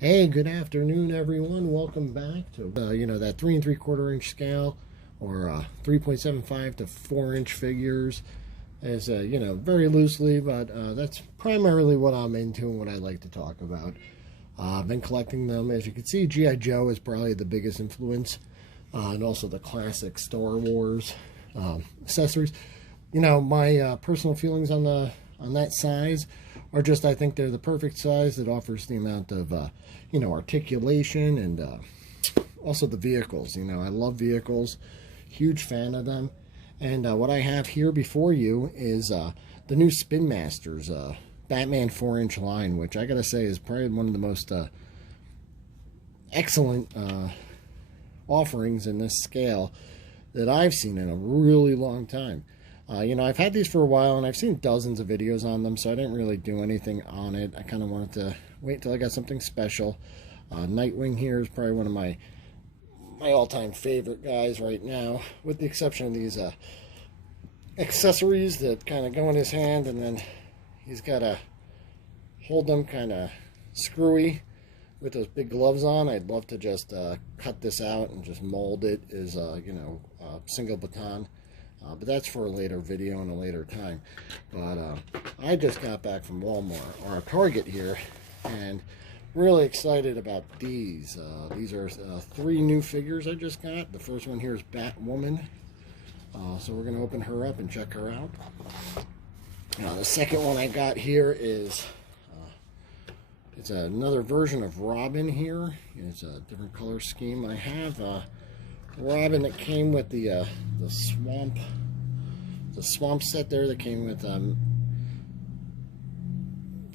Hey, good afternoon, everyone. Welcome back to that 3 3/4 inch scale, or 3.75 to 4 inch figures, as very loosely, but that's primarily what I'm into and what I like to talk about. I've been collecting them. As you can see, G.I. Joe is probably the biggest influence, and also the classic Star Wars accessories. My personal feelings on that size are just, I think they're the perfect size that offers the amount of articulation, and also the vehicles. I love vehicles, huge fan of them. And what I have here before you is the new Spin Masters Batman 4-inch line, which I gotta say is probably one of the most excellent offerings in this scale that I've seen in a really long time. I've had these for a while, and I've seen dozens of videos on them, so I didn't really do anything on it. I kind of wanted to wait until I got something special. Nightwing here is probably one of my all-time favorite guys right now, with the exception of these accessories that kind of go in his hand, and then he's got to hold them kind of screwy with those big gloves on. I'd love to just cut this out and just mold it as a single baton. But that's for a later video and a later time. But I just got back from Walmart, or Target here, and really excited about these. These are 3 new figures I just got. The first one here is Batwoman. So we're going to open her up and check her out. The second one I got here is, it's another version of Robin here. It's a different color scheme. I have Robin that came with the swamp set there, that came with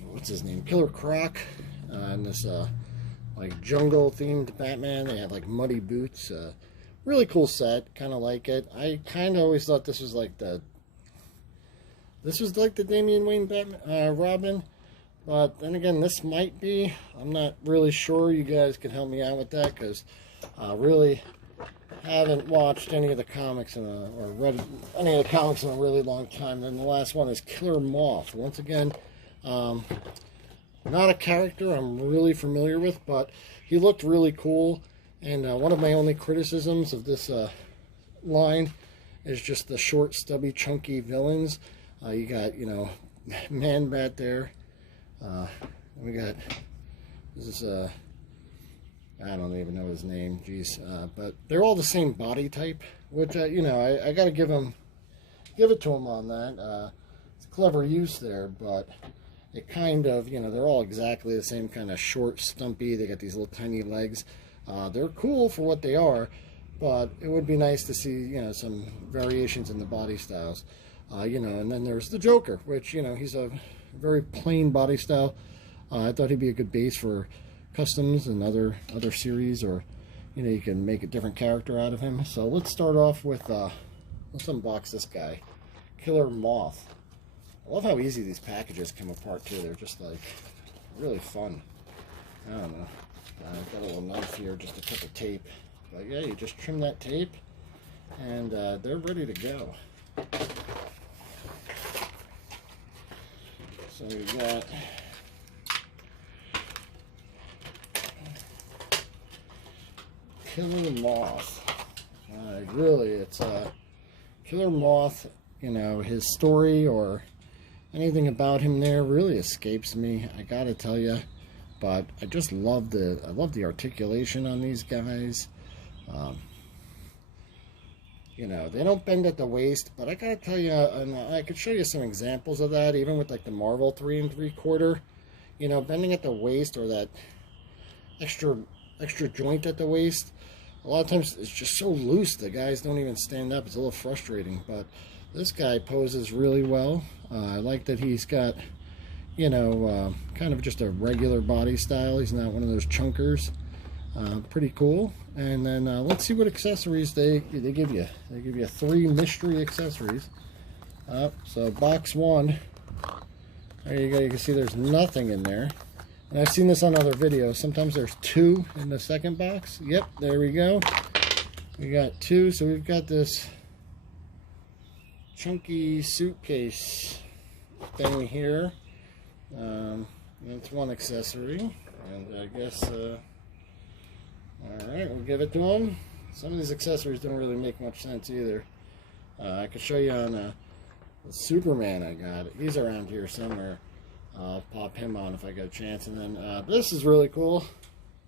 what's his name, Killer Croc, and this like jungle themed Batman. They have like muddy boots. Really cool set, kind of like it. I kind of always thought this was like the Damian Wayne Batman, Robin. But then again, this might be. I'm not really sure. You guys could help me out with that, because really haven't watched any of the comics or read any of the comics in a really long time. Then the last one is Killer Moth. Once again, not a character I'm really familiar with, but he looked really cool. And one of my only criticisms of this line is just the short, stubby, chunky villains. You got, Man-Bat there. We got, this is I don't even know his name, geez. But they're all the same body type, which, I got to give it to him on that. It's clever use there, but it kind of, they're all exactly the same kind of short, stumpy. They got these little tiny legs. They're cool for what they are, but it would be nice to see, some variations in the body styles. And then there's the Joker, which, he's a very plain body style. I thought he'd be a good base for customs and other series, or you can make a different character out of him. So let's start off with let's unbox this guy, Killer Moth. I love how easy these packages come apart too. They're just like really fun. I don't know. I've got a little knife here just to cut the tape, but yeah, you just trim that tape and they're ready to go. So we got Killer Moth. It's Killer Moth. His story or anything about him there really escapes me, I gotta tell you. But I just love the articulation on these guys. They don't bend at the waist, but I gotta tell you, and I could show you some examples of that, even with like the Marvel 3 3/4. Bending at the waist, or that extra joint at the waist. A lot of times it's just so loose the guys don't even stand up. It's a little frustrating, but this guy poses really well. I like that he's got, kind of just a regular body style. He's not one of those chunkers. Pretty cool. And then let's see what accessories they give you. They give you 3 mystery accessories. So box 1. There you go. You can see there's nothing in there. And I've seen this on other videos. Sometimes there's 2 in the second box. Yep, there we go. We got 2. So we've got this chunky suitcase thing here. That's one accessory. And I guess, alright, we'll give it to him. Some of these accessories don't really make much sense either. I could show you on the Superman I got. He's around here somewhere. I'll pop him on if I get a chance. And then this is really cool.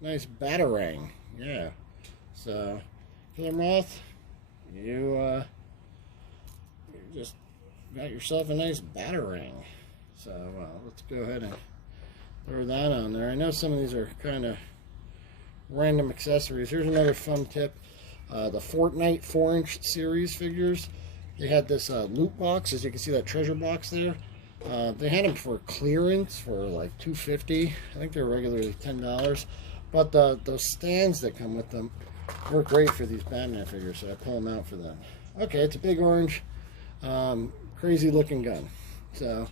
Nice batarang. Yeah. So, Killer Moth, you just got yourself a nice batarang. So, let's go ahead and throw that on there. I know some of these are kind of random accessories. Here's another fun tip. The Fortnite 4-inch series figures. They had this loot box, as you can see that treasure box there. They had them for clearance for like $2.50. I think they're regularly $10. But those stands that come with them work great for these Batman figures, so I pull them out for them. Okay, it's a big orange, crazy looking gun. So,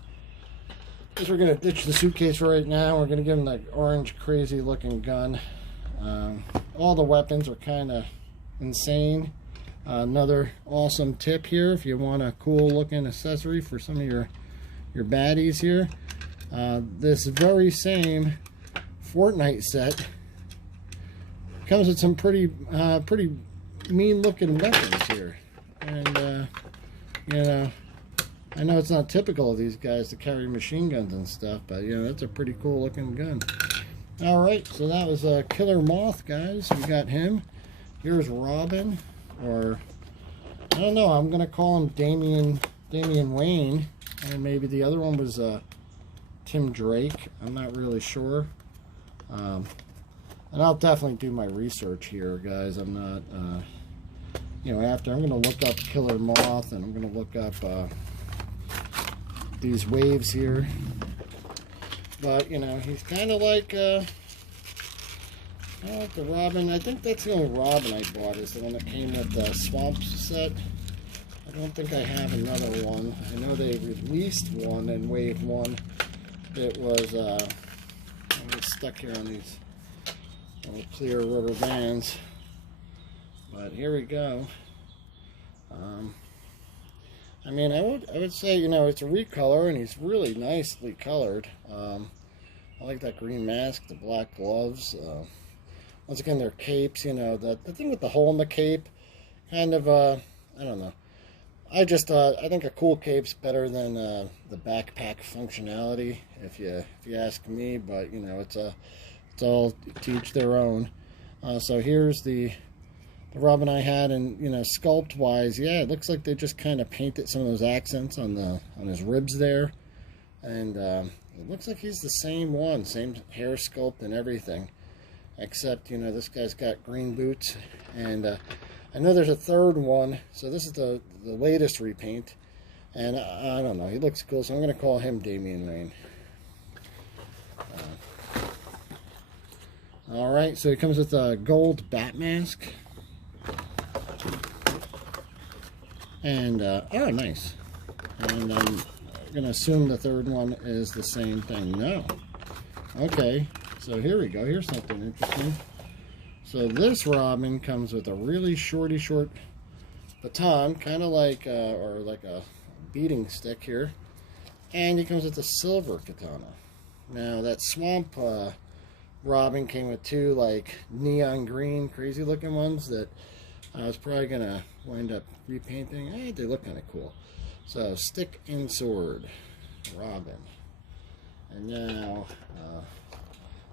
I guess we're going to ditch the suitcase for right now. We're going to give him that orange, crazy looking gun. All the weapons are kind of insane. Another awesome tip here, if you want a cool looking accessory for some of your baddies here. This very same Fortnite set comes with some pretty mean looking weapons here. And you know, I know it's not typical of these guys to carry machine guns and stuff, but you know, that's a pretty cool looking gun. Alright, so that was Killer Moth, guys. We got him. Here's Robin, or I don't know, I'm gonna call him Damian Wayne, and maybe the other one was Tim Drake. I'm not really sure. And I'll definitely do my research here, guys. I'm not, you know, after I'm going to look up Killer Moth, and I'm going to look up these waves here. But, you know, he's kind of like the Robin. I think that's the only Robin I bought, is the one that came with the Swamp set. I don't think I have another one. I know they released one in Wave 1. It was, I'm stuck here on these little clear rubber bands. But here we go. I mean, I would say, you know, it's a recolor, and he's really nicely colored. I like that green mask, the black gloves. Once again, their capes, you know, the thing with the hole in the cape, kind of, I don't know. I think a cool cape's better than the backpack functionality, if you ask me. But you know, it's all to each their own. So here's the Robin I had, and you know, sculpt wise, yeah, it looks like they just kind of painted some of those accents on his ribs there, and it looks like he's the same one, same hair sculpt and everything, except you know, this guy's got green boots, and I know there's a third one, so this is the latest repaint, and I don't know, he looks cool, so I'm going to call him Damian Wayne. Alright, so he comes with a gold bat mask, and, oh nice, and I'm going to assume the third one is the same thing. No. Okay, so here we go, here's something interesting. So this Robin comes with a really short baton, kind of like, or like a beating stick here. And he comes with a silver katana. Now that Swamp Robin came with two like neon green, crazy looking ones that I was probably going to wind up repainting. They look kind of cool. So stick and sword, Robin. And now,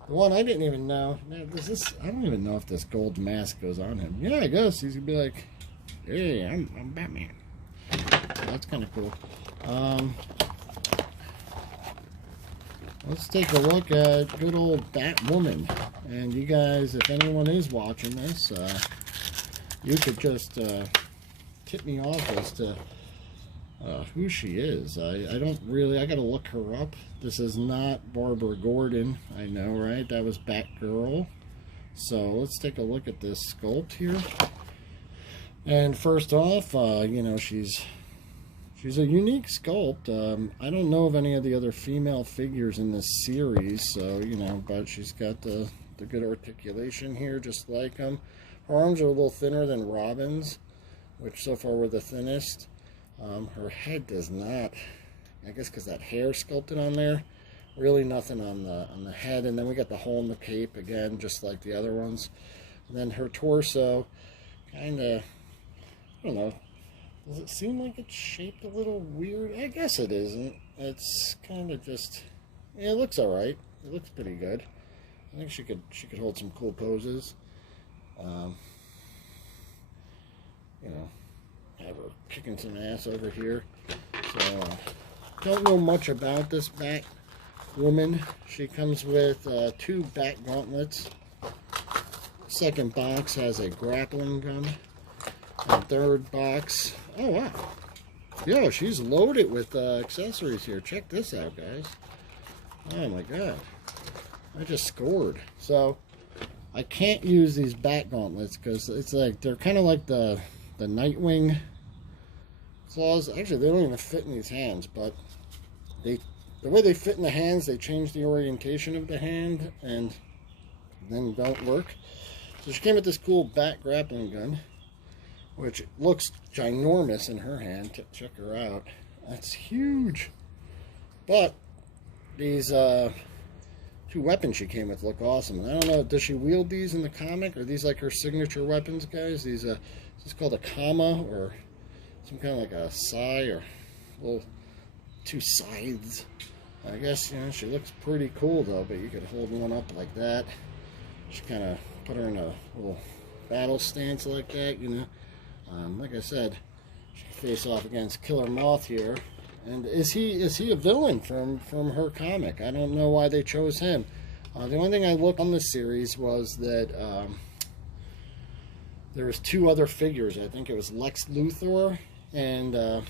the one I didn't even know. Man, I don't even know if this gold mask goes on him. Yeah, I guess he's gonna be like, "Hey, I'm Batman." That's kind of cool. Let's take a look at good old Batwoman. And you guys, if anyone is watching this, you could just tip me off as to who she is. I don't really, I gotta look her up. This is not Barbara Gordon, I know, right? That was Batgirl. So let's take a look at this sculpt here. And first off, you know, she's a unique sculpt. I don't know of any of the other female figures in this series, so, you know, but she's got the good articulation here, just like them. Her arms are a little thinner than Robin's, which so far were the thinnest. Her head does not, I guess because that hair sculpted on there, Really nothing on the head, and then we got the hole in the cape again, just like the other ones. And then her torso, kind of, I don't know. Does it seem like it's shaped a little weird? I guess it isn't. It's kind of just, yeah, it looks all right. It looks pretty good. I think she could hold some cool poses. You know, have her kicking some ass over here. So, don't know much about this Bat Woman. She comes with 2 bat gauntlets. Second box has a grappling gun. And third box, oh wow. Yo, she's loaded with accessories here. Check this out, guys. Oh my god. I just scored. So, I can't use these bat gauntlets because it's like, they're kind of like the Nightwing claws. Actually, they don't even fit in these hands, but the way they fit in the hands, they change the orientation of the hand and then don't work. So she came with this cool bat grappling gun, which looks ginormous in her hand. Check her out. That's huge. But these 2 weapons she came with look awesome. And I don't know, does she wield these in the comic? Or are these like her signature weapons, guys? These, this is called a kama, or some kind of like a sai, or little 2 scythes. I guess, you know, she looks pretty cool though, but you could hold one up like that. Just kind of put her in a little battle stance like that, you know. Like I said, she can face off against Killer Moth here. And is he a villain from her comic? I don't know why they chose him. The only thing I looked on this series was that there was 2 other figures. I think it was Lex Luthor, and I'm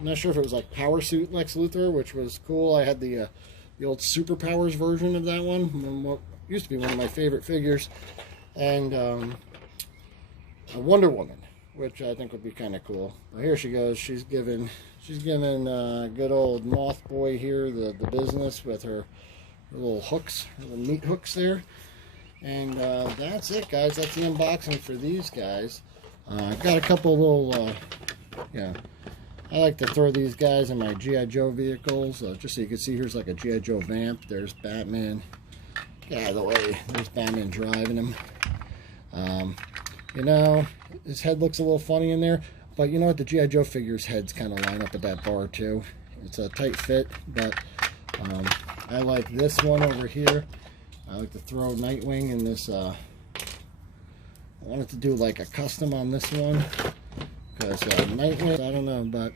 not sure if it was like Power Suit Lex Luthor, which was cool. I had the old Superpowers version of that one, what used to be one of my favorite figures, and a Wonder Woman, which I think would be kind of cool. Well, here she goes. She's giving good old Moth Boy here the business with her little hooks, her little meat hooks there. And that's it, guys. That's the unboxing for these guys. I've got a couple little, yeah. I like to throw these guys in my G.I. Joe vehicles, just so you can see. Here's like a G.I. Joe vamp. There's Batman. Get out of the way. There's Batman driving him. You know, his head looks a little funny in there, but you know what? The G.I. Joe figure's heads kind of line up with that bar too. It's a tight fit, but I like this one over here. I like to throw Nightwing in this. I wanted to do like a custom on this one because Nightwing, I don't know, but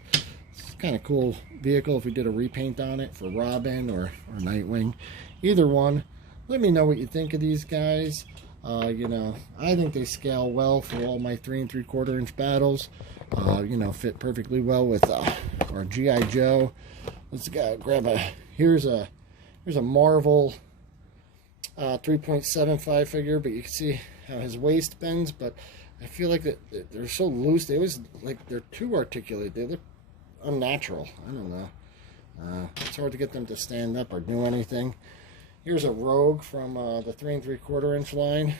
it's kind of cool vehicle if we did a repaint on it for Robin or Nightwing. Either one. Let me know what you think of these guys. You know, I think they scale well for all my 3 3/4 inch battles. You know, fit perfectly well with our G.I. Joe. Let's go grab here's a Marvel 3.75 figure, but you can see how his waist bends. But I feel like that they're so loose. They always like they're too articulate. They look unnatural. I don't know. It's hard to get them to stand up or do anything. Here's a Rogue from the 3 3/4 inch line.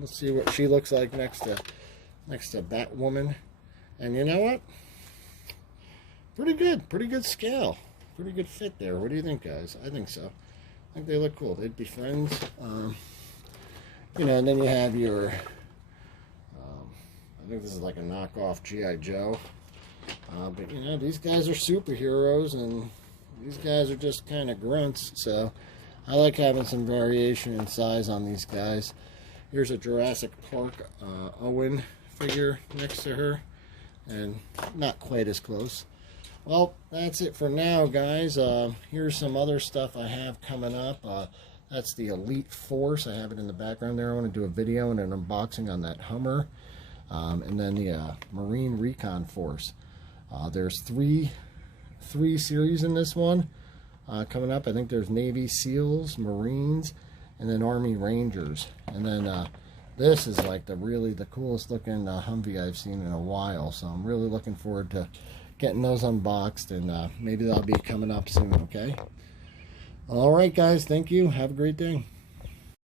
Let's see what she looks like next to Batwoman. And you know what? Pretty good scale. Pretty good fit there. What do you think, guys? I think so. I think they look cool. They'd be friends. You know, and then you have your, I think this is like a knockoff G.I. Joe. But, you know, these guys are superheroes, and these guys are just kind of grunts. So I like having some variation in size on these guys. Here's a Jurassic Park Owen figure next to her, and not quite as close. Well, that's it for now, guys. Here's some other stuff I have coming up. That's the Elite Force. I have it in the background there. I want to do a video and an unboxing on that Hummer. And then the Marine Recon Force. There's three series in this one coming up. I think there's Navy SEALs, Marines, and then Army Rangers. And then this is like the coolest looking Humvee I've seen in a while. So I'm really looking forward to getting those unboxed, and maybe that'll be coming up soon, okay? All right, guys, thank you. Have a great day.